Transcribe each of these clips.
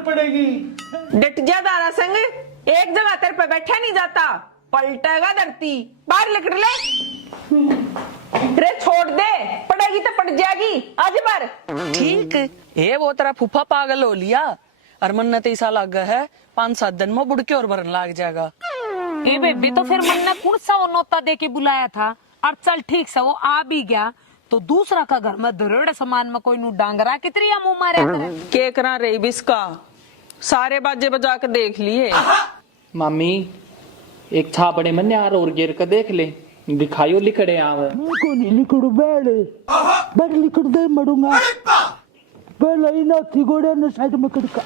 पड़ेगी। डट जा दारा संग, एक जगह तेरे पे बैठा नहीं जाता, पलटेगा धरती। बाहर निकल ले रे, छोड़ दे, पड़ेगी तो पड़ जाएगी आज बार। ठीक ये वो तेरा फूफा पागल हो लिया, और मन्नत ऐसा लग है 5-7 दिन में बुढ़के और भरन लग जाएगा। ए बेबे तो फिर मन्ना कौन सा वो नोता दे के बुलाया था, और चल ठीक से वो आ भी गया तो दूसरा का घर में दरोड़े सामान में कोई नू डांगरा कितनी मुंह मारे के करा रे बिस्का, सारे बाजे बजा के देख लिए। मामी एक छापड़े में यार और गिर के देख ले, दिखाइयो लिखड़े आवे। को नहीं लिखड़ू बेड़े बैठ लिखड़ दे मरूंगा पहले ही ना थी गोड़े ने साइड में कड़का।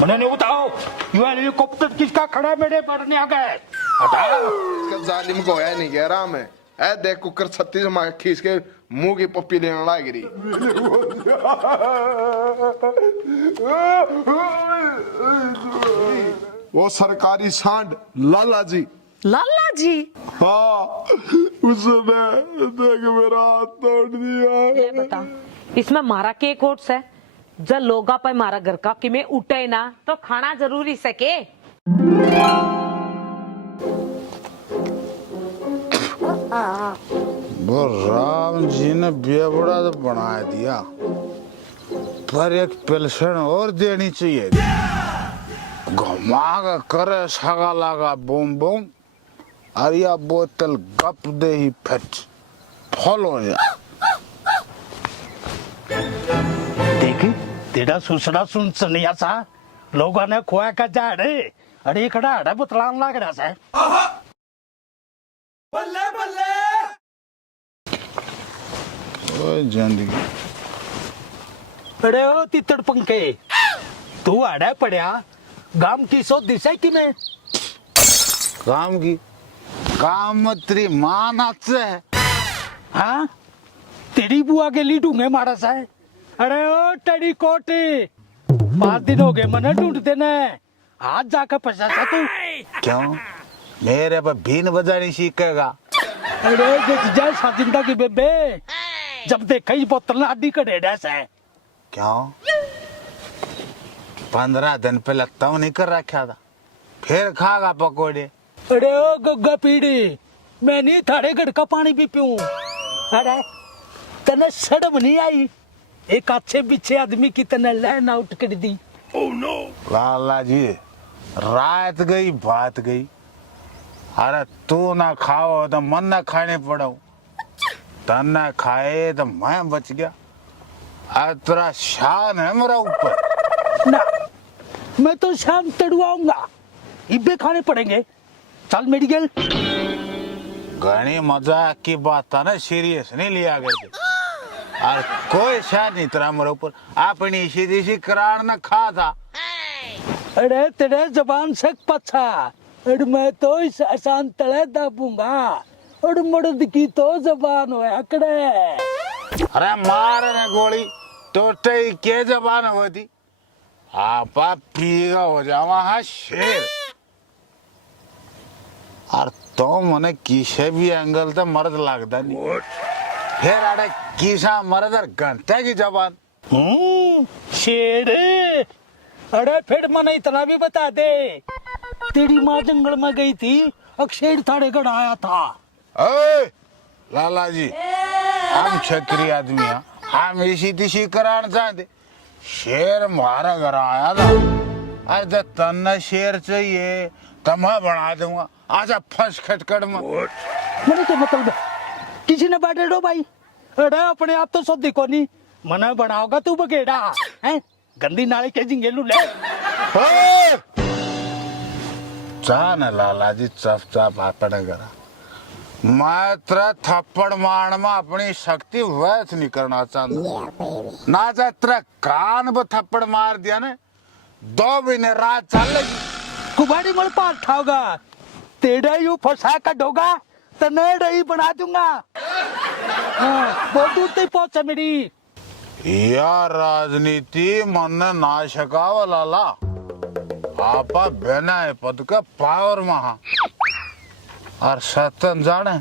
मैंने नहीं बताओ यू हेलीकॉप्टर किसका खड़ा है मेरे पड़ने आ गए। इसका जालिम को है नहीं कह रहा मैं, ऐ देख कुकर 36 मार खींच के मुंह की पप्पी लेने लग रही। वो सरकारी सांड लाला जी। लाला जी? हाँ, उसने देख मेरा हाथ तोड़ दिया। ये बता इसमें मारा के कोट्स है, जब लोगा पे मारा घर का कि मैं उठे ना तो खाना जरूरी सके। वो राम जी ने बेवड़ा तो बना दिया, पर एक पेंशन और देनी चाहिए। घुमा का करे सगा लगा बूम बूम, और या बोतल गप दे ही फट फॉल हो जा। देख तेरा सुसड़ा सुन सनिया सा लोगों ने खोया का जाड़े अरे खड़ा है बुतलान लाग रहा सा। बल्ले बल्ले ओए जिंदगी अरे ओ तितड़ पंखे तू आड़ा पड़या गाम की सो दिशा की में काम की काम तेरी मां नाच है। हाँ तेरी बुआ के लिए ढूंढे मारा सा है। अरे ओ टड़ी कोटी 5 दिन हो गए मने ढूंढते ने, आज जाकर फंसा था तू। क्यों मेरे पर बीन बजानी सीखेगा? अरे देख जाए साजिंदा की बेबे, जब देखा ही बोतल आदि का डेढ़ है। क्यों 15 दिन पहले तब नहीं कर रखा था, फिर खागा पकोड़े। अरे ओ गग्गा पीड़ी, मैं नहीं थारे घर का पानी भी पीऊं। अरे तने शर्म नहीं आई, एक अच्छे पीछे आदमी की तने लाइन आउट कर दी। ओह नो लाला जी रात गई बात गई, अरे तू ना खाओ तो मन ना खाने पड़ो, तन ना खाए तो मैं बच गया। आज तेरा शान है मेरा ऊपर ना, मैं तो शाम तड़वाऊंगा, इब्बे खाने पड़ेंगे। चल मेडिकल। घनी मजाक की बात था ना, सीरियस नहीं लिया करके, और कोई शान नहीं तेरा मेरे ऊपर, अपनी सीधी सी करार ना खा था। अरे तेरे जबान से पछा, अरे मैं तो इस आसान तले दाबूंगा, और मर्द की तो जबान हो अकड़े। अरे मार ने गोली टोटे के जबान होती, आपा पीगा हो जावा हा शेर। और तो मने किसे भी एंगल तो मर्द लगता नहीं, फिर अरे किसा मर्द और घंटे की जबान। शेर, अरे फिर मने इतना भी बता दे, तेरी माँ जंगल में गई थी, अक्षेर थाड़े गढ़ आया था। ओए लाला जी, हम क्षत्रिय आदमी हैं, हम इसी तिसी कराना चाहते। शेर मारा घर आया था, अरे जब तन्ना शेर चाहिए तो मैं बना दूंगा, आजा फंस खटखट में। मैंने तो मतलब किसी ने बैठे दो भाई, अरे अपने आप तो सदी को नहीं मना बनाओगा तू बगेड़ा है, गंदी नाली के जिंगेलू ले। चाह लाला जी चप चाप आपने करा, मैं तेरा थप्पड़ मारने में अपनी शक्ति व्यर्थ नहीं करना चाहता ना, चाहे तेरा कान पर थप्पड़ मार दिया ने 2 महीने रात चल लगी। कुबाड़ी मल पार ठाओगा, तेरा यू फंसा का डोगा तो नए रही बना दूंगा। हाँ, बहुत दूर तक पहुंचा मेरी। या राजनीति मन ना शकावा लाला, आपा बेना है पद का पावर महा, और सतन जाने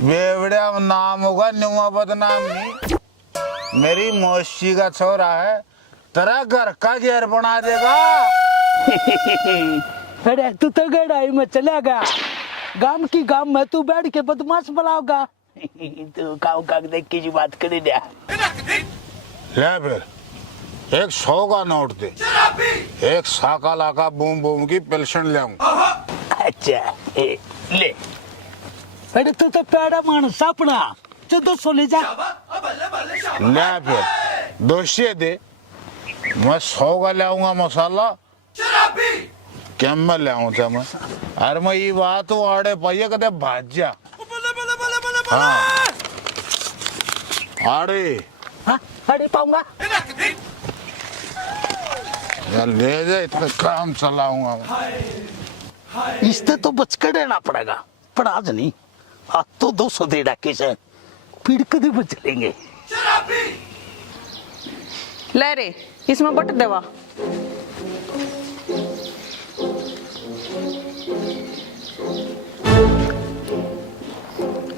बेवड़िया नाम होगा नुआ बदनाम नहीं। मेरी मौसी का छोरा है, तेरा घर का घेर बना देगा। अरे तू तो गड़ाई में चला गया, गांव की गांव में तू बैठ के बदमाश बनाओगा। तू गाँव का देख की बात करे दिया। ले फिर 100 का नोट दे, एक साका लाका बूम बूम की पेंशन ले आऊं। अच्छा ले। अरे तू तो पैड़ा मानस अपना 1400 ले जा। ले फिर 200 दे, मैं 100 का ले आऊंगा मसाला। क्या मैं ले आऊं था मैं? अरे मैं ये बात तो आड़े पाइए कदे भाज्या। हाँ आड़े हाँ अरे पाऊंगा। यार ले जा, इतना काम चलाऊंगा मैं। इससे तो बच कर रहना पड़ेगा, पर आज नहीं, आज तो 200 दे डाके से फिर कभी बच लेंगे। ले रे, इसमें बट देवा।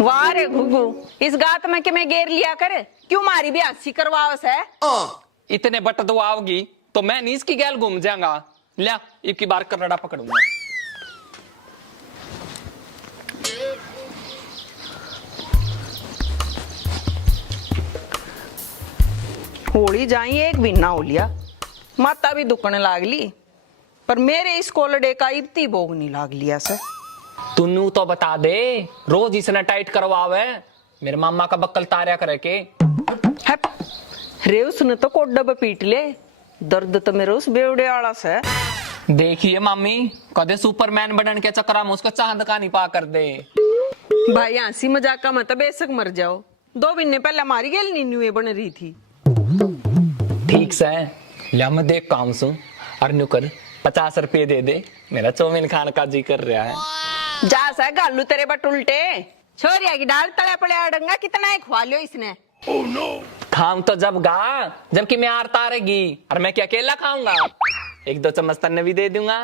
वाह रे घुगु, इस गात में के मैं गेर लिया कर, क्यों मारी भी हंसी करवावस है? इतने बट दो आओगी तो मैं नीस की गैल घूम जाऊंगा। लिया एक की बार कन्नड़ा पकड़ूंगा। होली जाई एक भी ना हो लिया, माता भी दुखने लागली, पर मेरे इस कोलडे का इब्ती भोग नहीं लाग लिया से। तू तो बता दे, रोज इसने टाइट करवावे, मेरे मामा का बक्कल तारिया करे के। हट, रे उसने तो कोड्डा पीट ले, दर्द तो मेरे उस बेवड़े आला से। देखिए मामी, कदे सुपरमैन बनने के चक्कर में उसको चांद का नहीं पा कर दे। भाई हंसी मजाक का मतलब बेशक मर जाओ, 2 महीने पहले हमारी गेल नीनुए बन रही थी। ठीक से लिया मैं देख काम सू और नुकर 50 रुपए दे दे, मेरा चौमिन खाने का जी कर रहा है। जा सा गालू तेरे बट उल्टे, छोरिया की डाल तले पड़े अड़ंगा, कितना ही खवा लियो इसने। खाऊं तो जब गा, जबकि मैं आरता रहेगी और मैं क्या अकेला खाऊंगा? 1-2 चम्मच तन्ने भी दे दूंगा।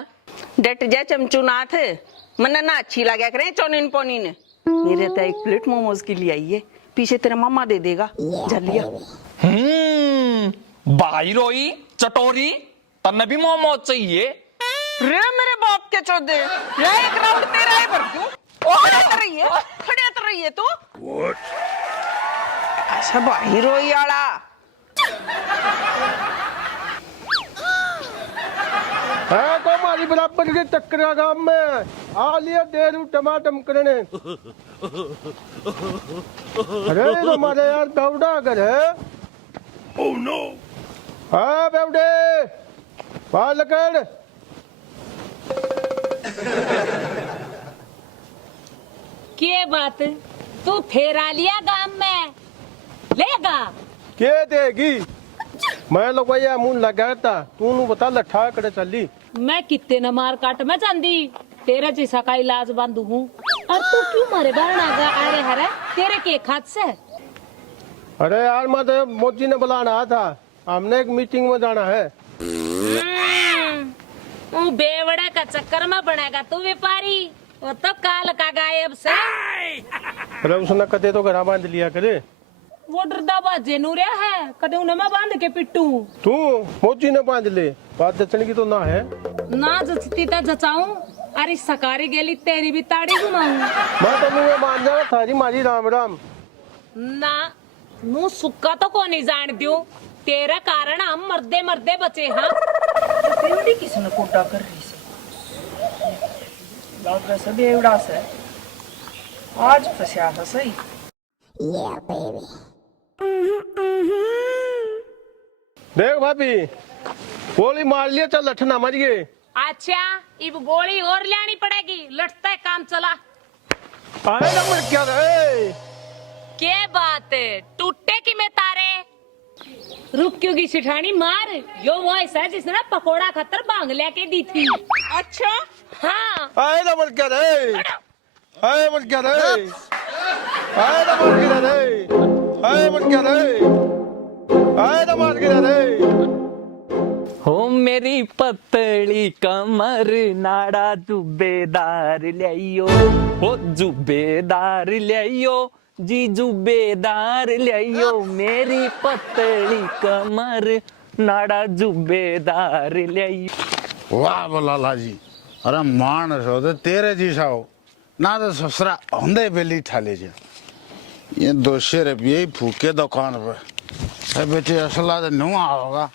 डट जा चमचू नाथ, मना ना अच्छी लगा करे चौनिन पोनिन। मेरे तो 1 प्लेट मोमोज की लिए आई है, पीछे तेरा मामा दे देगा, जलिया। भाई रोई चटोरी, तन्ने भी मोमोज चाहिए? रे मेरे बाप के चौदे, ये 1 राउंड तेरा है पर क्यों? खड़े तो रही है तू। अच्छा भाई रोई आला। है तो हमारी बराबर के टक्करा गांव में आ लिया डेरू टमाटम करने। अरे ये तो हमारे यार बेवड़ा घर है। Oh no. हाँ बेवड़े, बाहर लकड़। के बात तू फेरा लिया गांव में लेगा? के देगी? मैं लोग भैया मुंह लगा था, तू बता लठा करे चली। मैं कितने न मार काट में चांदी, तेरे जैसा का इलाज बंद हूँ, और तू क्यों मारे बारना अरे हरे तेरे के खाद से? अरे यार मैं तो मोदी ने बुलाना था, हमने एक मीटिंग में जाना है। तू बेवड़े का चक्कर में बनेगा तू व्यापारी, वो तो काल का गायब से। अरे उसने कदे तो घर बांध लिया करे। वो डरदा बाजे नूरिया है, कदे उन्हें मैं बांध के पिट्टू। तू मोची ने बांध ले, बात जचने की तो ना है। ना जचती तो जचाऊं, अरे सकारी गेली तेरी भी ताड़ी घुमाऊं। मैं तो मुझे मान जाना थारी मारी राम राम। ना मुँह सुक्का तो को नहीं जान दियो, तेरा कारण हम मर्दे मर्दे बचे। हाँ बेवड़ी किसने कोटा कर रही से? लाग रहा से बेवड़ा से, आज फंसा है सही। देख भाभी, गोली मार लिया, चल लठना मर गए। अच्छा इब गोली और लेनी पड़ेगी, लटता है काम चला। आए ना मर क्या रे? के बात है टूटे की में तारे रुक क्योंकि सिठानी मार, यो वो ऐसा है जिसने ना पकोड़ा खतर बांग लेके दी थी। अच्छा हाँ आए ना मर क्या रे? आए मर क्या रे? आए ना मर क्या रे? आए मर क्या रे? आए ना मर क्या रे? हो मेरी पतली कमर नाड़ा जुबेदार लियो, हो जुबेदार लियो जी, जुबेदार लियो। मेरी पतली कमर नाड़ा जुबेदार ले वाह लाला जी, अरे मान रहो तो तेरे जी साओ ना तो ससुरा होंदे बेली ठाले जे ये 200 रुपये ही फूके दुकान पे अरे बेटे असला तो नुआ होगा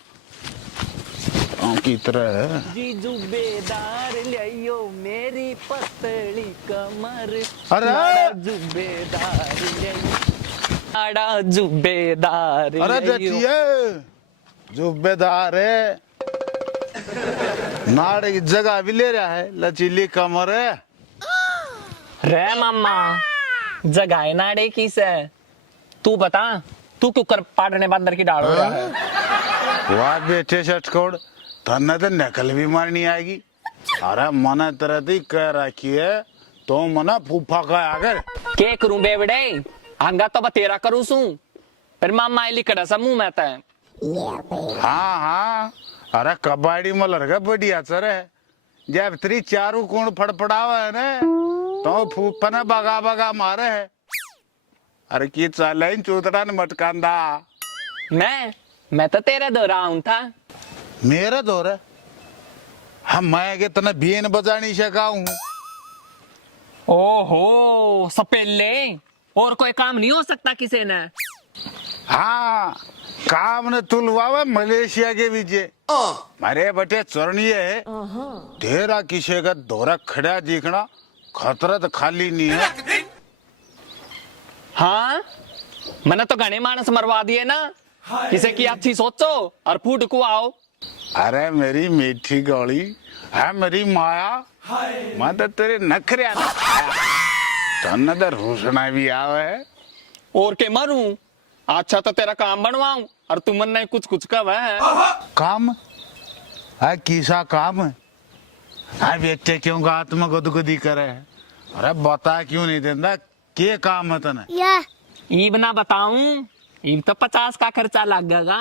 की तरह है जी जुबेदार लियो मेरी पतली कमर अरे! नाड़ा जुबेदार लियो नाड़ा जुबेदार अरे लियो। देखिए जुबेदार है नाड़े की जगह भी ले रहा है लचीली कमर है रे मामा जगाए नाड़े किस है तू बता तू क्यों कर पाटने बंदर की डाल रहा है वाह बेटे शटकोड़ तन्ने तो नकल भी मारनी आएगी अरे मना तरह ही कह रखी है तो मना फूफा का आगर के करूं बेवड़े हंगा तो बतेरा करूं सू फिर मामा इली कड़ा सा मुंह में है हाँ हाँ अरे कबाड़ी में लड़का बढ़िया सर है जब तेरी चारू कोण फड़फड़ावा है ना तो फूफा ने बगा बगा मारे है अरे की चाल चूतड़ा ने मटकांदा मैं तो तेरे दो राउंड था मेरा दौर है हम मैं के तना बीन बजा नहीं सका हूँ ओहो सपेले और कोई काम नहीं हो सकता किसी ने हाँ काम ने तुलवावा मलेशिया के बीचे मारे बटे चरणीय है तेरा किसी का दौरा खड़ा दिखना खतरा तो खाली नहीं है हाँ मैंने तो घने मानस मरवा दिए ना किसे की अच्छी सोचो और फूट को आओ अरे मेरी मीठी गौड़ी है मेरी माया मैं तो तेरे नखरे तन्ने तो रूसना भी आवे है और के मरूं अच्छा तो तेरा काम बनवाऊं और तुम मन नहीं कुछ कुछ कब है काम है किसा काम है है बेटे क्यों का आत्मा गुदगुदी करे है अरे बता क्यों नहीं देता के काम है तने ईब ना बताऊं ईब तो 50 का खर्चा लग गया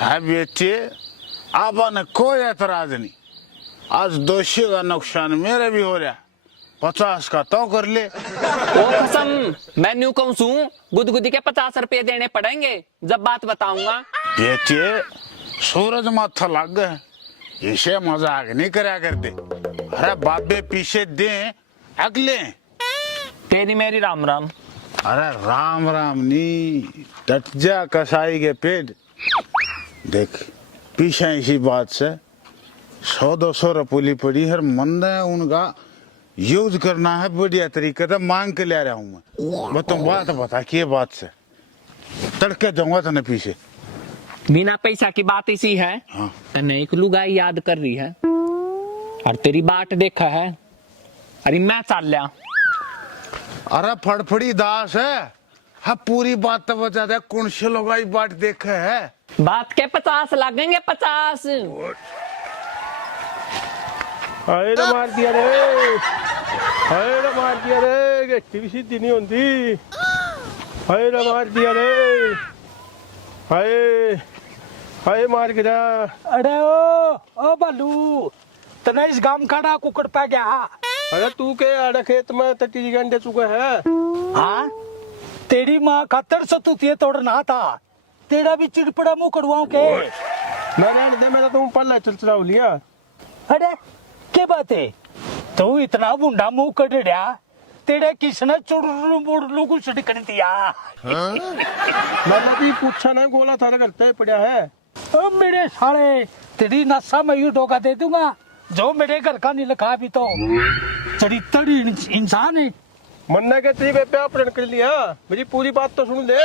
है बेटे अब न कोई एतराज नहीं आज 200 का नुकसान मेरे भी हो रहा 50 का तो कर ले ओ कसम मैं न्यू कहूं सू गुदगुदी के 50 रुपए देने पड़ेंगे जब बात बताऊंगा बेटे सूरज माथा लग गए इसे मजाक नहीं करा करते अरे बाबे पीछे दे अगले तेरी मेरी राम राम अरे राम राम नी टट जा कसाई के पेट देख पीछे इसी बात से 100-200 रुपये पड़ी है मंद है उनका यूज करना है बढ़िया तरीके से मांग के ले रहा हूँ मैं तुम बात बता कि बात से तड़के जाऊंगा तने पीछे बिना पैसा की बात इसी है हाँ। नहीं एक लुगाई याद कर रही है और तेरी बाट देखा है अरे मैं चल लिया अरे फड़फड़ी दास है हाँ पूरी बात तो बता दे कौन से लोग बात देखे है बात के 50 लगेंगे 50 हाय रे मार दिया रे हाय रे मार दिया रे गट्टी भी सीधी नहीं होती हाय रे मार दिया रे हाय हाय मार के जा अरे ओ बालू तना इस गांव काड़ा कुकड़ पा गया अरे तू के आड़े खेत में तटी घंटे चुका है हाँ तेरी माँ खातर सतुतिये तोड़ना था तेरा भी चिड़पड़ा मुंह कड़वाऊं के मैं रहने दे मैं तो तुम पल्ला चल चलाऊ लिया अरे क्या बात है तू इतना बुंडा मुंह कर रहा तेरे किसने चुड़लू मुड़लू को छिड़कन दिया मैंने भी पूछा ना गोला थारा करते पड़ा है ओ मेरे साले तेरी नशा में यूं धोखा दे दूंगा जो मेरे घर का नहीं लिखा भी तो चरित्र इंसान है मन्ना के ती पे प्रण कर लिया मेरी पूरी बात तो सुन ले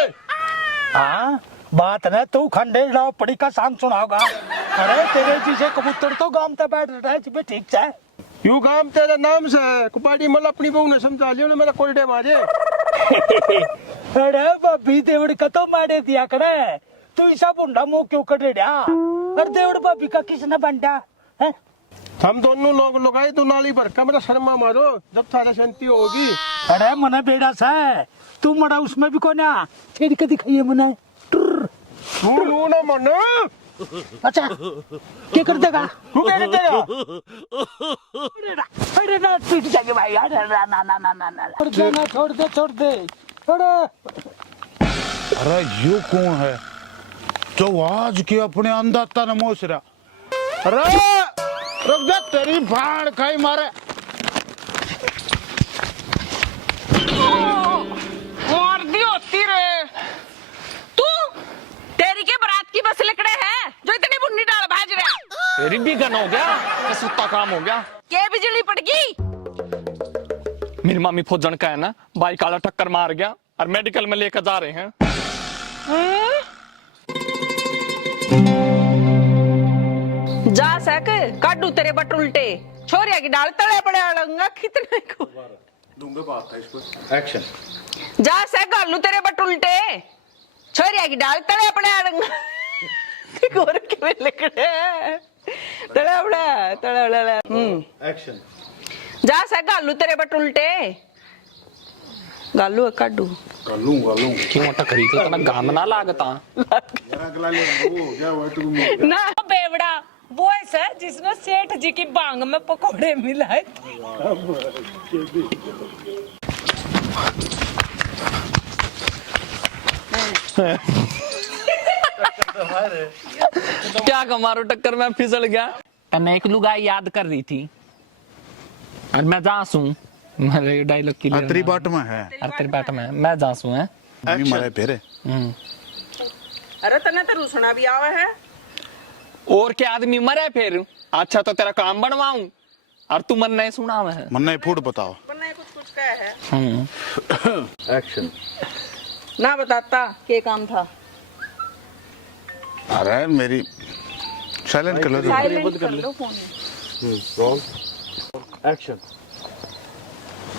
हाँ बात ना तू खंडे लाओ पड़ी का शाम सुनाओगा अरे तेरे जैसे कबूतर तो गांव में बैठ रहा है जी ठीक है यू काम तेरे नाम से कुपाड़ी मल अपनी बहू ने समझा लियो ना मेरा कोल्डे मारे अरे भाभी देवड़ का तो मारे दिया करे तू ऐसा बुंडा मुंह क्यों कर रहा अरे देवड़ भाभी का किसने बंटा है हम दोनों लोग लगाए तो नाली भर का मेरा शर्मा मारो जब थारा शांति होगी अरे मने बेड़ा सा तू मरा उसमें भी कोना छेड़ के दिखाइए मने तू लू ना मन अच्छा क्या कर देगा तू क्या कर देगा अरे ना पीट जाएगी भाई अरे ना ना ना ना ना ना छोड़ दे अरे अरे यू कौन है जो आज की अपने अंधाता न मोसरा अरे रुक जा तेरी भाड़ खाई मारे और दी होती रे तू तेरी के बारात की बस लकड़े है जो इतनी बुन्नी डाल भाज रहा तेरी भी गन हो गया कसुत्ता काम हो गया के बिजली पड़ गई मेरी मामी फौजन का है ना बाइक वाला टक्कर मार गया और मेडिकल में लेकर जा रहे हैं। जा सक काटू तेरे बट उल्टे छोरिया की डाल तले पड़े आलूंगा कितने को दूंगा बात था इसको एक्शन जा सक गालू तेरे बट उल्टे छोरिया की डाल तले पड़े आलूंगा गोर के में लकड़े तले पड़े एक्शन जा सक गालू तेरे बट उल्टे गालू काटू गालू क्यों टकरी तो तना गाम ना लागता अगला ले वो हो गया वो तो ना बेवड़ा वो ऐसा है जिसने सेठ जी की बांग में पकोड़े मिलाए थे। क्या कमारो टक्कर में फिसल गया। मैं एक लुगाई याद कर रही थी और मैं जासूं मेरे डायलॉग की अतरी बाट में है तेरे बाट में मैं जासूं है अभी मरे फेरे अरे तने तो रूसना भी आवा है और क्या आदमी मरे फिर अच्छा तो तेरा काम बनवाऊं और तू मन नहीं सुना है मन नहीं फूड बताओ वरना कुछ कह है एक्शन ना बताता क्या काम था अरे मेरी साइलेंट कर लो साइलेंट कर लो फोन एक्शन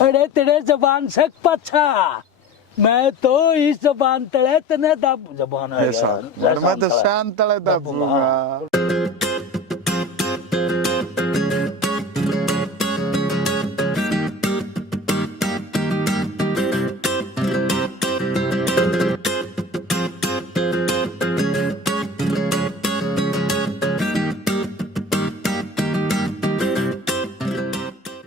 अरे तेरे जबान से पछा मैं तो इस जबान तले तने दब जबान है ऐसा मैं तो शांत तले दबूंगा